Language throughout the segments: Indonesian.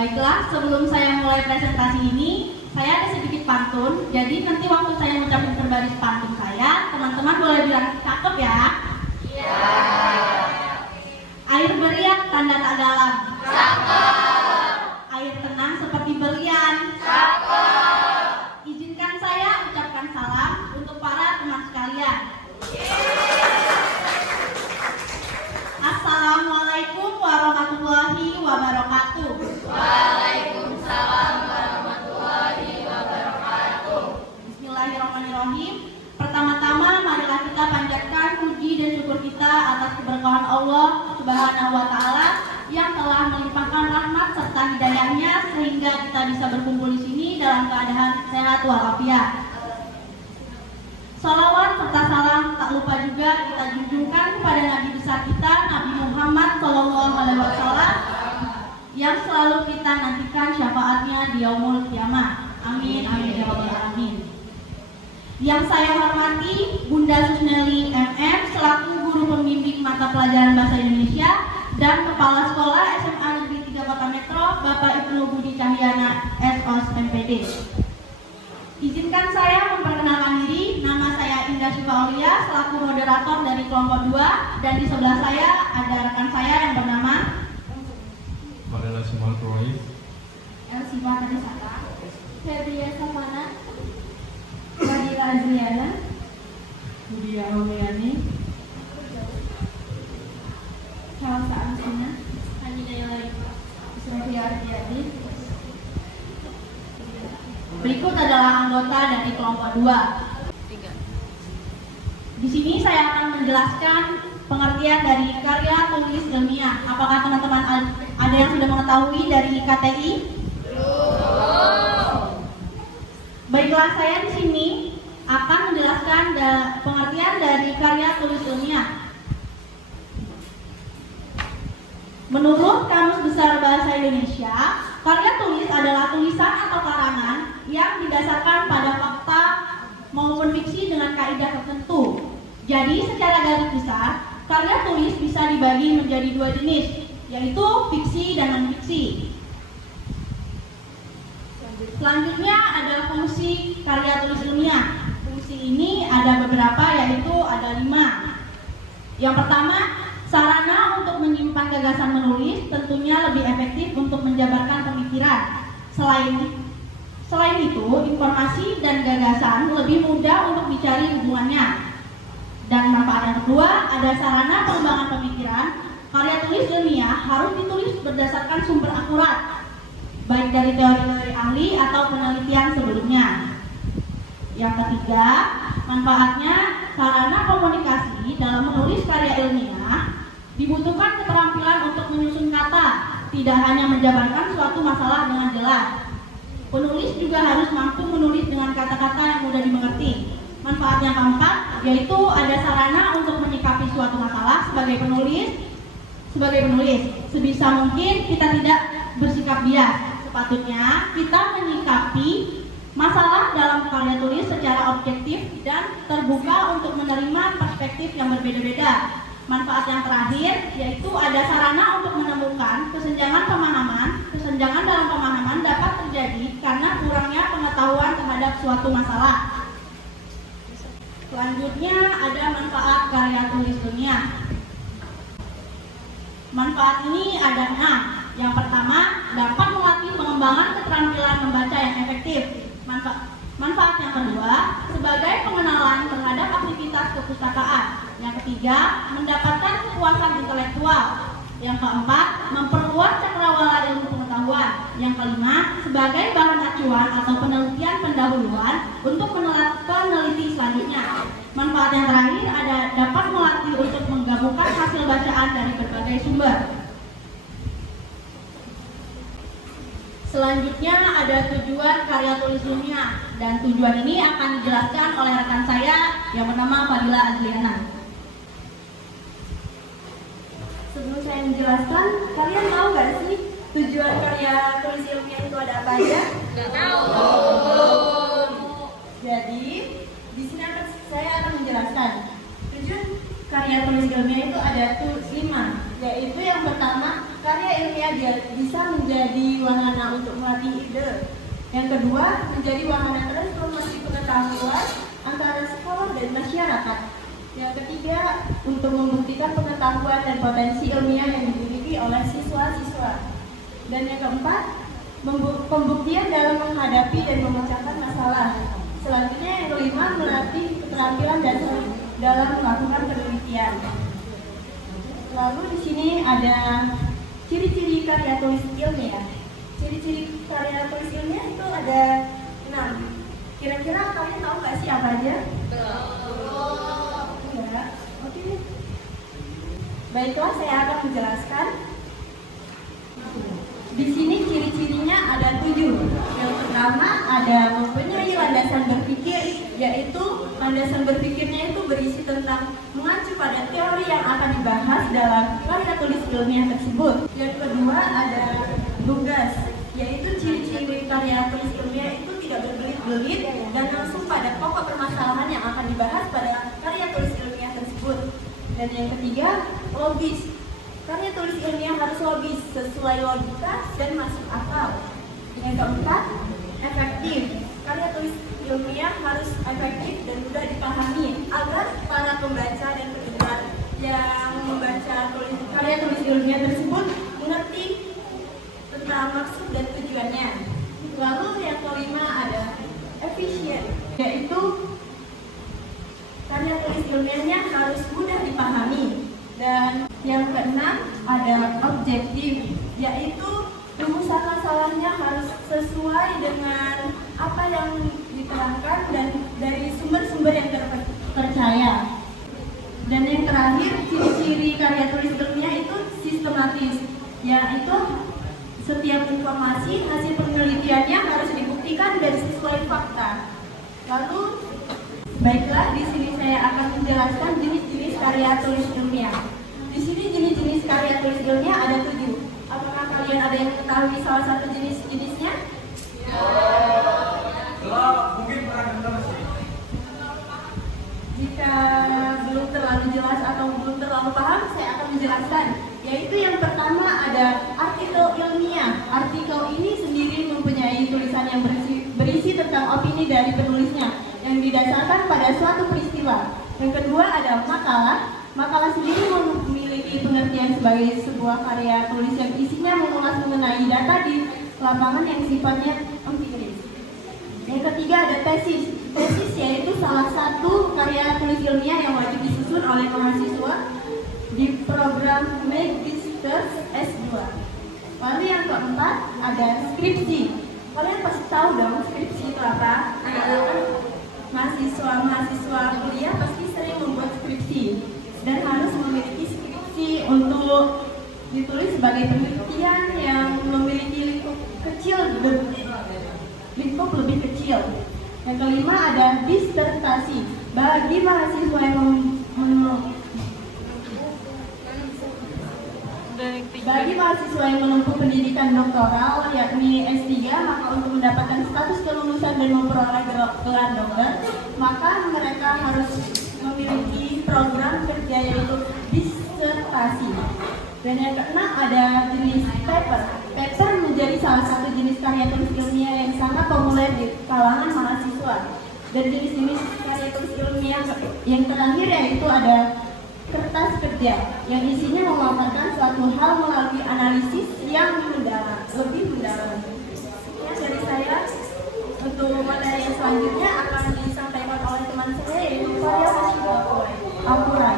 Baiklah, sebelum saya mulai presentasi ini, saya ada sedikit pantun. Jadi nanti waktu saya mengucapkan berbaris pantun saya, teman-teman boleh bilang cakep ya. Iya. Air beriak tanda tak dalam. Cakep. Air tenang seperti berlian. Cakep. Izinkan saya ucapkan salam untuk para teman sekalian. Assalamualaikum warahmatullahi wabarakatuh. Waalaikumsalam warahmatullahi wabarakatuh. Bismillahirrahmanirrahim. Pertama-tama marilah kita panjatkan puji dan syukur kita atas keberkahan Allah Subhanahu wa taala yang telah melimpahkan rahmat serta hidayahnya sehingga kita bisa berkumpul di sini dalam keadaan sehat walafiat. Salawat serta salam tak lupa juga kita junjungkan kepada Nabi besar kita, Nabi Muhammad SAW, yang selalu kita nantikan syafaatnya di yaumul kiamah. Amin, amin ya rabbal alamin. Yang saya hormati Bunda Susneli MM selaku guru pembimbing mata pelajaran bahasa Indonesia dan Kepala Sekolah SMA Negeri 3 Kota Metro, Bapak Ibnu Budi Cahyana, SOS MPD. Izinkan saya memperkenalkan diri. Nama saya Indah Syifa Aulia selaku moderator dari kelompok 2, dan di sebelah saya ada rekan saya yang bernama Fadila Sumal Rois, Elsifa Tadisaka, Febria Savana, Fadila Azriana, Budia Auliani, Chalsa Ansina, Hanina Laika. Sofia Ardiadi. Berikut adalah anggota dari kelompok 2. Di sini saya akan menjelaskan pengertian dari karya tulis ilmiah. Apakah teman-teman ada yang sudah mengetahui dari KTI? Baiklah, saya di sini akan menjelaskan pengertian dari karya tulis ilmiah. Menurut Kamus Besar Bahasa Indonesia, karya tulis adalah tulisan atau karangan yang didasarkan pada fakta maupun fiksi dengan kaidah tertentu. Jadi secara garis besar, karya tulis bisa dibagi menjadi 2 jenis, yaitu fiksi dan non-fiksi. Selanjutnya ada fungsi karya tulis ilmiah. Fungsi ini ada beberapa, yaitu ada 5. Yang pertama, sarana untuk menyimpan gagasan menulis tentunya lebih efektif untuk menjabarkan pemikiran. Selain itu, informasi dan gagasan lebih mudah untuk dicari hubungannya. Dan manfaat yang kedua, ada sarana pengembangan pemikiran. Karya tulis ilmiah harus ditulis berdasarkan sumber akurat, baik dari teori-teori ahli atau penelitian sebelumnya. Yang ketiga, manfaatnya sarana komunikasi dalam menulis karya ilmiah dibutuhkan keterampilan untuk menyusun kata, tidak hanya menjabarkan suatu masalah dengan jelas. Penulis juga harus mampu menulis dengan kata-kata yang mudah dimengerti. Manfaat yang keempat, yaitu ada sarana untuk menyikapi suatu masalah sebagai penulis. Sebisa mungkin kita tidak bersikap bias. Sepatutnya kita menyikapi masalah dalam karya tulis secara objektif dan terbuka untuk menerima perspektif yang berbeda-beda. Manfaat yang terakhir, yaitu ada sarana untuk menemukan kesenjangan dalam pemahaman dapat terjadi karena kurangnya pengetahuan terhadap suatu masalah. Selanjutnya ada manfaat karya tulis ilmiah. Manfaat ini ada 6. Yang pertama, dapat melatih pengembangan keterampilan membaca yang efektif. Manfaat yang kedua, sebagai pengenalan terhadap aktivitas kepustakaan. Yang ketiga, mendapatkan kepuasan intelektual. Yang keempat, memperluas cakrawala ilmu pengetahuan. Yang kelima, sebagai bahan acuan atau penelitian pendahuluan untuk peneliti selanjutnya. Manfaat yang terakhir ada dapat melatih untuk menggabungkan hasil bacaan dari berbagai sumber. Selanjutnya ada tujuan karya tulis ilmiah, dan tujuan ini akan dijelaskan oleh rekan saya yang bernama Fadila Azriana. Sebelum saya menjelaskan, kalian tahu nggak sih tujuan karya tulis ilmiah itu ada apa aja? Nggak tahu. Jadi, di sini saya akan menjelaskan. Tujuan karya tulis ilmiah itu ada 5, yaitu yang pertama karya ilmiah dia bisa menjadi wahana untuk melatih ide. Yang kedua, menjadi wahana transformasi pengetahuan antara sekolah dan masyarakat. Yang ketiga, untuk membuktikan pengetahuan dan potensi ilmiah yang dimiliki oleh siswa-siswa. Dan yang keempat, pembuktian dalam menghadapi dan memecahkan masalah. Selanjutnya yang kelima, melatih keterampilan dasar dalam melakukan penelitian. Lalu di sini ada ciri-ciri karya tulis ilmiah. Ciri-ciri karya tulis ilmiah itu ada 6. Kira-kira kalian tahu nggak sih apa aja? Enggak. Oke. Baiklah, saya akan menjelaskan. Di sini ciri-cirinya ada 7. Yang pertama ada mempunyai landasan berpikir, yaitu landasan berpikirnya itu berisi tentang mengacu pada teori yang akan dibahas dalam karya tulis ilmiah tersebut. Yang kedua ada lugas, yaitu ciri-ciri karya tulis ilmiah itu tidak berbelit-belit dan langsung pada pokok permasalahan yang akan dibahas pada karya tulis ilmiah tersebut. Dan yang ketiga, logis. Karya tulis ilmiah harus logis, sesuai logika dan masuk akal. Yang keempat, efektif. Karya tulis ilmiah harus efektif dan mudah dipahami agar para pembaca dan pendengar yang membaca karya tulis ilmiah tersebut mengerti tentang maksud dan tujuannya. Lalu yang kelima ada efisien, yaitu karya tulis ilmiahnya harus mudah dipahami. Dan yang keenam ada objektif, yaitu rumusan masalahnya harus sesuai dengan apa yang diterangkan dan dari sumber-sumber yang terpercaya. Dan yang terakhir, ciri-ciri karya tulis ilmiah itu sistematis, yaitu setiap informasi hasil penelitiannya harus dibuktikan dan sesuai fakta. Lalu, baiklah, di sini saya akan menjelaskan jenis-jenis karya tulis ilmiah. Di sini jenis-jenis karya tulis ilmiah ada 7. Apakah kalian ada yang mengetahui salah satu jenis-jenisnya? Mungkin pernah dengar sih. Jika belum terlalu jelas atau belum terlalu paham, saya akan menjelaskan. Yaitu yang pertama ada artikel ilmiah. Artikel ini sendiri mempunyai tulisan yang berisi tentang opini dari penulisnya yang didasarkan pada suatu peristiwa. Yang kedua ada makalah. Makalah sendiri memiliki pengertian sebagai sebuah karya tulis yang isinya mengulas mengenai data di lapangan yang sifatnya empiris. Yang ketiga ada tesis. Tesis yaitu salah satu karya tulis ilmiah yang wajib disusun oleh mahasiswa di program Magister S2. Lalu yang keempat ada skripsi. Kalian pasti tahu dong skripsi itu apa? Mahasiswa kuliah pasti sering membuat skripsi dan harus memiliki skripsi untuk ditulis sebagai penelitian yang memiliki lingkup lebih kecil. Yang kelima ada disertasi. Bagi mahasiswa yang menempuh pendidikan doktoral yakni S3, maka untuk mendapatkan status kelulusan dan memperoleh gelar dokter, maka mereka harus memiliki program kerja yaitu disertasi. Dan yang keenam ada jenis paper. Paper menjadi salah satu jenis karya tulis ilmiah yang sangat populer di kalangan mahasiswa. Dan jenis-jenis karya tulis ilmiah yang terakhir yaitu ada kertas kerja yang isinya memaparkan suatu hal melalui analisis yang lebih mendalam. Sekian dari saya. Untuk materi yang selanjutnya akan disampaikan oleh teman saya yaitu Faria Apurai.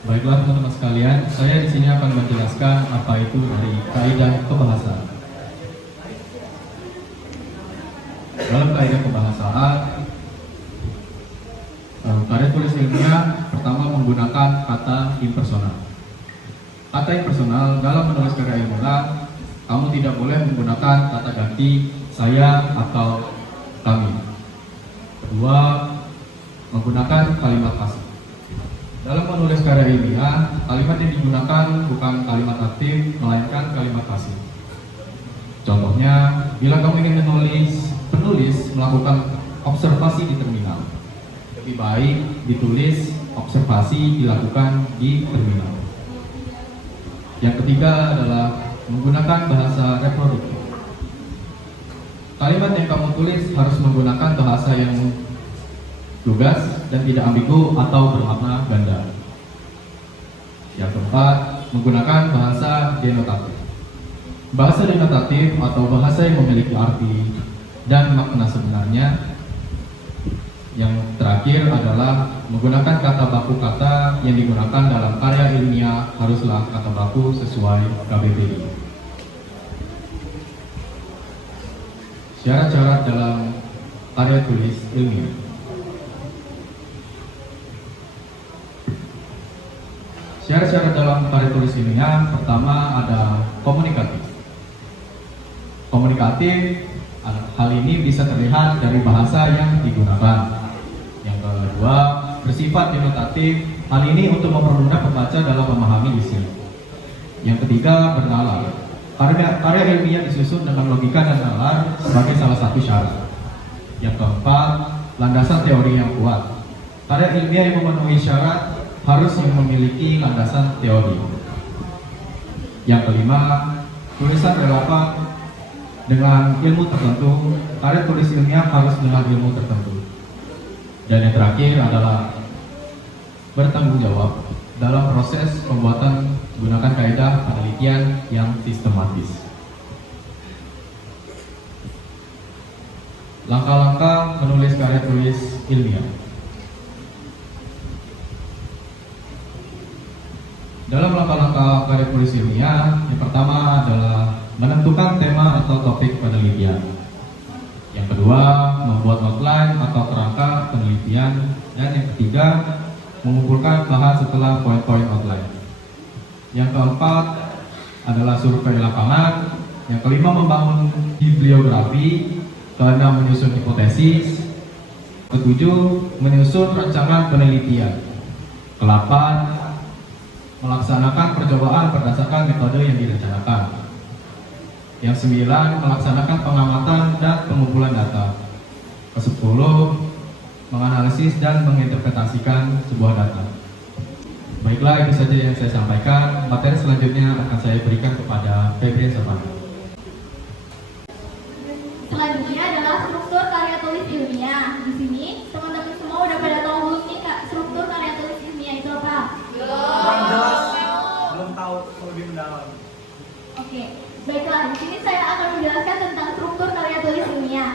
Baiklah teman-teman sekalian, saya di sini akan menjelaskan apa itu dari kaidah kebahasaan. Dalam kaidah kebahasaan, karya tulis ilmiah pertama menggunakan kata impersonal. Kata impersonal dalam menulis karya ilmiah, kamu tidak boleh menggunakan kata ganti saya atau kami. Kedua, menggunakan kalimat pasif. Dalam menulis karya ilmiah, kalimat yang digunakan bukan kalimat aktif, melainkan kalimat pasif. Contohnya, bila kamu ingin penulis melakukan observasi di terminal, lebih baik ditulis observasi dilakukan di terminal. Yang ketiga adalah menggunakan bahasa reproduktif. Kalimat yang kamu tulis harus menggunakan bahasa yang lugas dan tidak ambigu atau bermakna ganda. Yang keempat, menggunakan bahasa denotatif. Bahasa denotatif atau bahasa yang memiliki arti dan makna sebenarnya. Yang terakhir adalah menggunakan kata baku kata yang digunakan dalam karya ilmiah haruslah kata baku sesuai KBBI. Syarat-syarat dalam karya tulis ilmiah. Syarat-syarat dalam karya tulis ilmiah pertama ada komunikatif. Komunikatif, hal ini bisa terlihat dari bahasa yang digunakan. Yang kedua, bersifat denotatif. Hal ini untuk mempermudah pembaca dalam memahami isi. Yang ketiga, bernalar. Karya ilmiah disusun dengan logika dan nalar sebagai salah satu syarat. Yang keempat, landasan teori yang kuat. Karya ilmiah yang memenuhi syarat harus memiliki landasan teori. Yang kelima, tulisan relevan dengan ilmu tertentu. Karya tulis ilmiah harus dengan ilmu tertentu. Dan yang terakhir adalah bertanggung jawab dalam proses pembuatan menggunakan kaidah penelitian yang sistematis. Langkah-langkah menulis karya tulis ilmiah. Dalam langkah-langkah karya tulis ilmiah, yang pertama adalah menentukan tema atau topik penelitian. Yang kedua, membuat outline atau kerangka penelitian. Dan yang ketiga, mengumpulkan bahan setelah poin-poin outline. Yang keempat adalah survei lapangan. Yang kelima, membangun bibliografi. Keenam, menyusun hipotesis. Ketujuh, menyusun rancangan penelitian. Kedelapan, melaksanakan percobaan berdasarkan metode yang direncanakan. Yang 9, melaksanakan pengamatan dan pengumpulan data. Ke-10, menganalisis dan menginterpretasikan sebuah data. Baiklah, itu saja yang saya sampaikan. Materi selanjutnya akan saya berikan kepada Febri Savana. Selanjutnya adalah struktur karya tulis ilmiah. Di sini teman-teman semua udah pada tahu belum nih Kak, struktur karya tulis ilmiah itu apa? Kurang jelas, belum tahu lebih mendalam. Oke, baiklah. Di sini saya akan menjelaskan tentang struktur karya tulis ilmiah.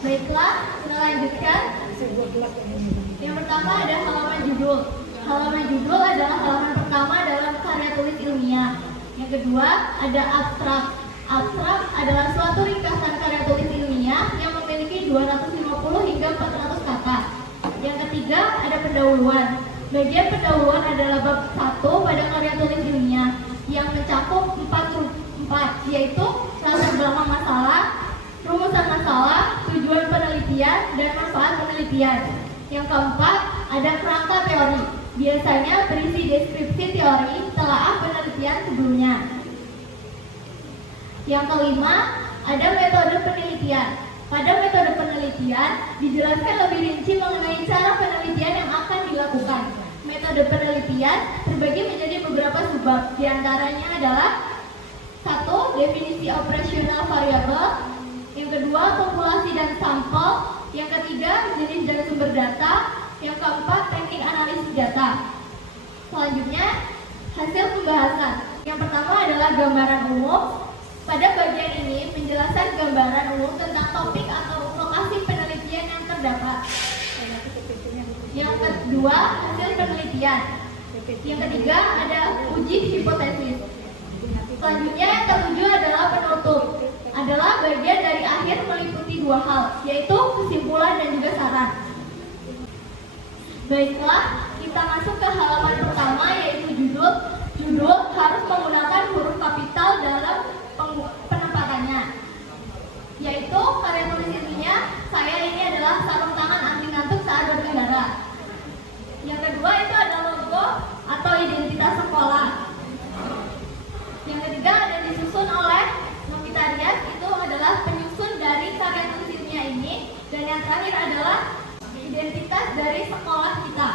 Baiklah, melanjutkan. Yang pertama ada halaman judul. Halaman judul adalah halaman pertama dalam karya tulis ilmiah. Yang kedua ada abstrak. Abstrak adalah suatu ringkasan karya tulis ilmiah yang memiliki 250 hingga 400 kata. Yang ketiga ada pendahuluan. Bagian pendahuluan adalah bab 1 pada karya tulis ilmiah yang mencakup 4, yaitu latar belakang masalah, rumusan masalah, tujuan penelitian, dan manfaat penelitian. Yang keempat ada kerangka teori. Biasanya berisi deskripsi teori telaah penelitian sebelumnya. Yang kelima ada metode penelitian. Pada metode penelitian dijelaskan lebih rinci mengenai cara penelitian yang akan dilakukan. Metode penelitian terbagi menjadi beberapa subbab. Di antaranya adalah 1. Definisi operasional variabel. Yang kedua, populasi dan sampel. Yang ketiga, jenis dan sumber data. Yang keempat, teknik analisis data. Selanjutnya, hasil pembahasan. Yang pertama adalah gambaran umum. Pada bagian ini menjelaskan gambaran umum tentang topik atau lokasi penelitian yang terdapat. Yang kedua, hasil penelitian. Yang ketiga, ada uji hipotesis. Selanjutnya, yang ketujuh adalah penutup. Adalah bagian dari akhir meliputi 2 hal, yaitu kesimpulan dan juga saran. Baiklah, kita masuk ke halaman pertama, yaitu judul. Judul harus menggunakan huruf kapital dalam penempatannya. Yaitu karya tulis ilmiah, saya ini adalah sarung tangan anti ngantuk saat berkendara. Yang kedua itu ada logo atau identitas sekolah. Yang ketiga ada disusun oleh Novitarias, itu adalah penyusun dari karya tulis ilmiah ini. Dan yang terakhir adalah identitas dari sekolah kita.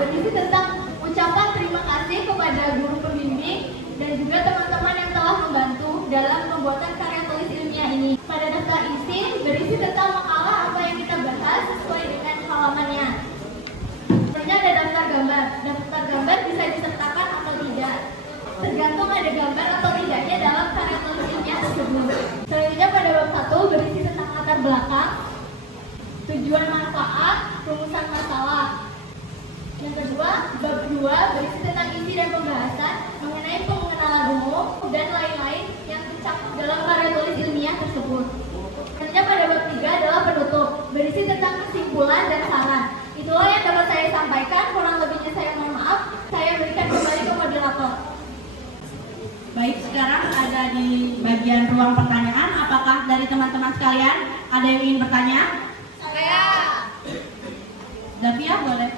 berisi tentang ucapan terima kasih kepada guru pembimbing dan juga teman-teman yang telah membantu dalam pembuatan karya tulis ilmiah ini. Pada daftar isi berisi tentang makalah apa yang kita bahas sesuai dengan halamannya. Selanjutnya ada daftar gambar. Daftar gambar bisa disertakan atau tidak, tergantung ada gambar atau tidaknya dalam karya tulis ilmiah tersebut. Selanjutnya pada bab 1 berisi tentang latar belakang, tujuan manfaat, rumusan masalah. Yang kedua, bab 2 berisi tentang isi dan pembahasan mengenai pengenalan umum dan lain-lain yang tercakup dalam karya tulis ilmiah tersebut. Selanjutnya pada bab 3 adalah penutup, berisi tentang kesimpulan dan saran. Itulah yang dapat saya sampaikan, kurang lebihnya saya mohon maaf. Saya berikan kembali ke moderator. Baik, sekarang ada di bagian ruang pertanyaan. Apakah dari teman-teman sekalian ada yang ingin bertanya? Saya. Davia, boleh.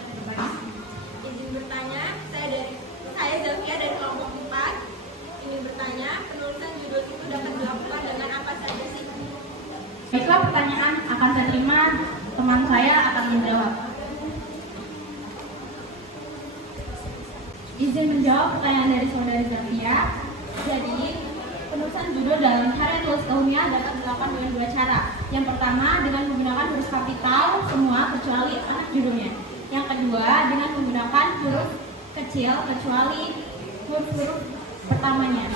Izin bertanya, saya Zafia dari kelompok 4. Ingin bertanya, penulisan judul itu dapat dilakukan dengan apa saja sih? Baiklah, pertanyaan akan saya terima. Teman saya akan menjawab. Izin menjawab pertanyaan dari saudari Zafia. Jadi, penulisan judul dalam karya tulis ilmiah dapat dilakukan dengan 2 cara. Yang pertama, dengan menggunakan huruf kapital semua kecuali anak judulnya. Yang kedua, dengan menggunakan huruf kecil kecuali huruf pertamanya.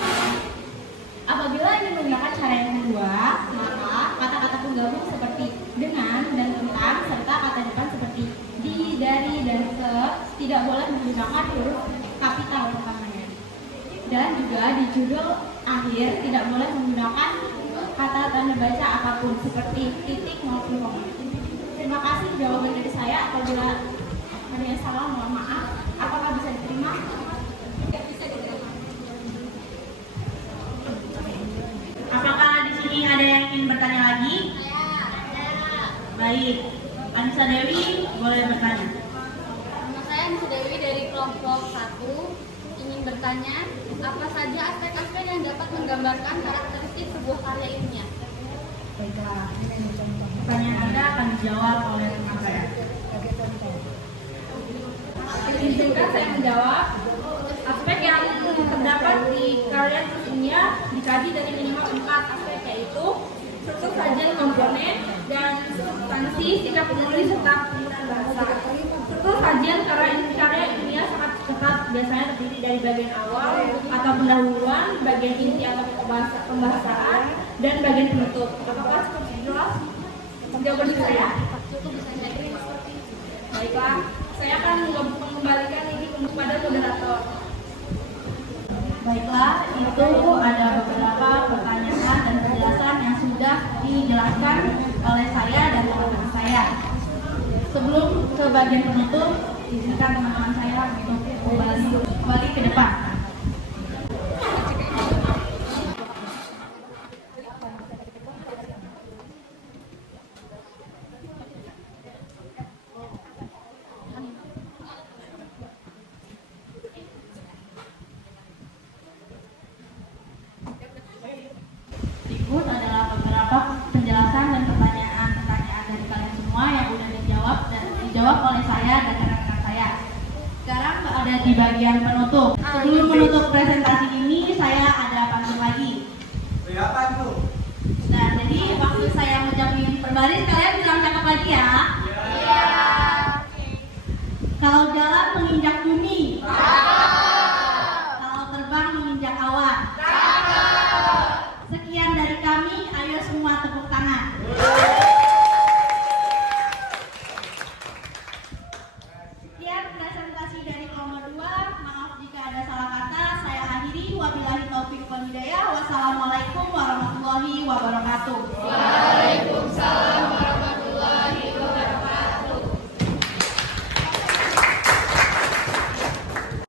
Apabila ingin menggunakan cara yang kedua, maka kata-kata penggabung seperti dengan dan tentang serta kata depan seperti di, dari, dan ke tidak boleh menggunakan huruf kapital pertamanya. Dan juga di judul akhir tidak boleh menggunakan kata tanda baca apapun seperti titik maupun koma. Terima kasih jawaban dari saya. Apabila ada yang salah, mohon maaf. Apakah bisa diterima? Bisa diterima. Apakah di sini ada yang ingin bertanya lagi? Baik, Anissa Dewi boleh bertanya. Nama saya Anissa Dewi dari kelompok 1. Ingin bertanya, apa saja aspek-aspek yang dapat menggambarkan karakteristik sebuah karya ilmiah? Baiklah, pertanyaan Anda akan dijawab oleh teman saya. Izinkan saya menjawab. Aspek yang terdapat di karya tulis ilmiah dikaji dari minimal 4 aspek, yaitu struktur sajian komponen dan substansi sikap penulis serta penggunaan bahasa. Struktur sajian karya ilmiah sangat ketat, biasanya terdiri dari bagian awal atau pendahuluan, bagian inti atau pembahasan, dan bagian penutup. Apakah cukup jelas jawaban saya? Baiklah, saya akan mengembalikan ini kepada moderator. Baiklah, itu ada beberapa pertanyaan dan penjelasan yang sudah dijelaskan oleh saya dan teman-teman saya. Sebelum ke bagian penutup, izinkan teman-teman saya untuk kembali ke depan. Berikut adalah beberapa penjelasan dan pertanyaan-pertanyaan dari kalian semua yang sudah dijawab oleh saya dan rekan-rekan saya. Sekarang ada di bagian penutup. Sebelum menutup presentasi ini, saya ada pantun lagi. Apa itu? Nah, jadi waktu saya ngucapin berbaris, kalian bilang cakep lagi ya. Iya. Kalau jalan menginjak bumi, kalau terbang menginjak awan. Sekian dari kami, ayo semua tepuk tangan. Sekian presentasi dari kelompok 2. Maaf jika ada salah kata. Saya akhiri. Wabillahi taufiq wal hidayah. Wassalamualaikum warahmatullahi wabarakatuh.